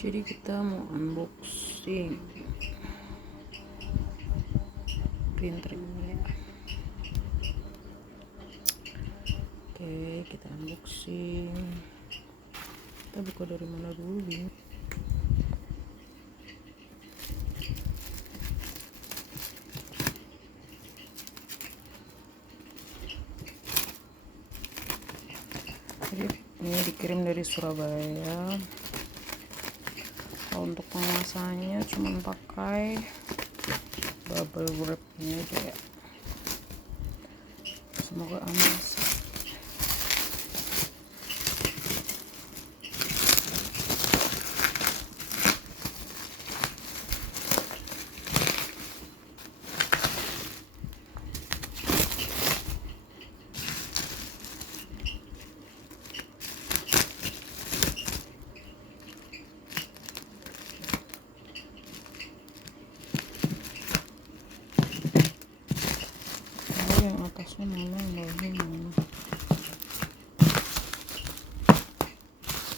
Jadi kita mau unboxing printer ini ya. Oke, kita unboxing. Kita buka dari mana dulu nih? Jadi ini dikirim dari Surabaya. Kalau untuk pemasangannya cuma pakai bubble wrapnya aja ya. Semoga aman sih. Yang atasnya mana, yang bawahnya mana?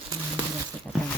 Nggak kelihatan.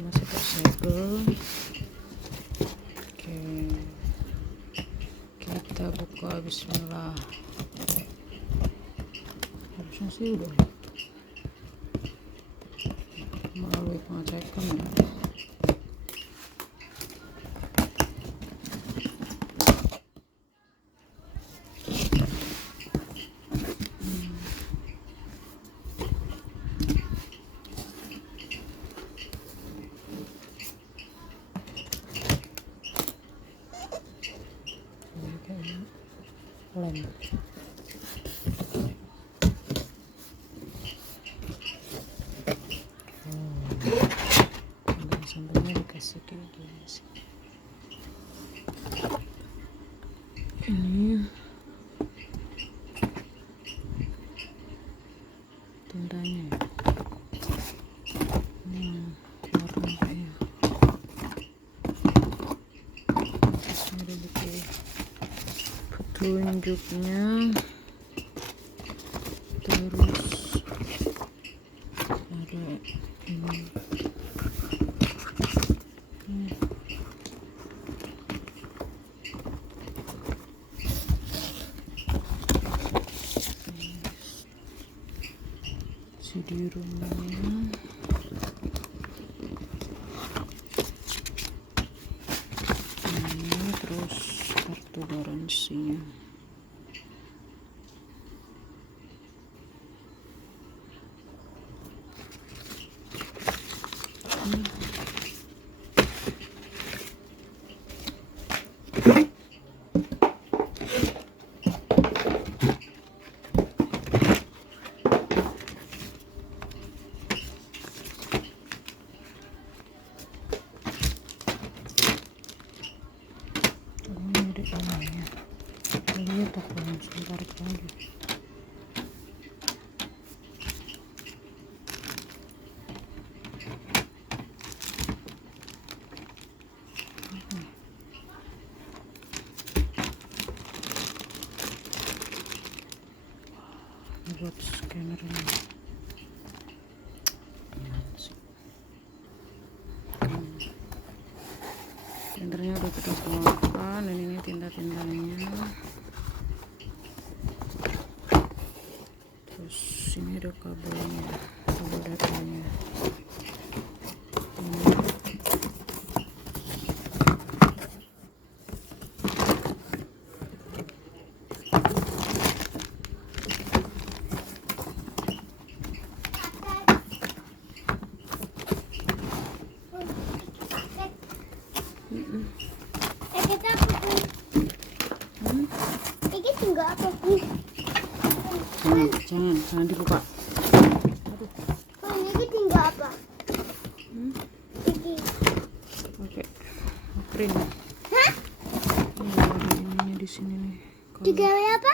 Masih tersegel. Oke, kita buka. Bismillah. Harusnya sih udah melalui pengecekan ya. Lem. Sampingnya dikasih kayak gini sih. Ini tintanya ya. Warnanya. Terus ada buku petunjuknya. Terus ada ini. CD-ROM-nya. Ini terus kartu garansinya. Ini ada ini ya. Lihat aku langsung tarik lagi. buat scannernya. Scannernya udah kita keluarkan, dan ini tinta-tintanya. Terus ini ada kabelnya, kabel datanya. Kita apa pun? Ini tinggal apa pun? Jangan dibuka. Ini tinggal apa? Ini. Oke, print. Hah? Ini di sini nih. Digawe apa?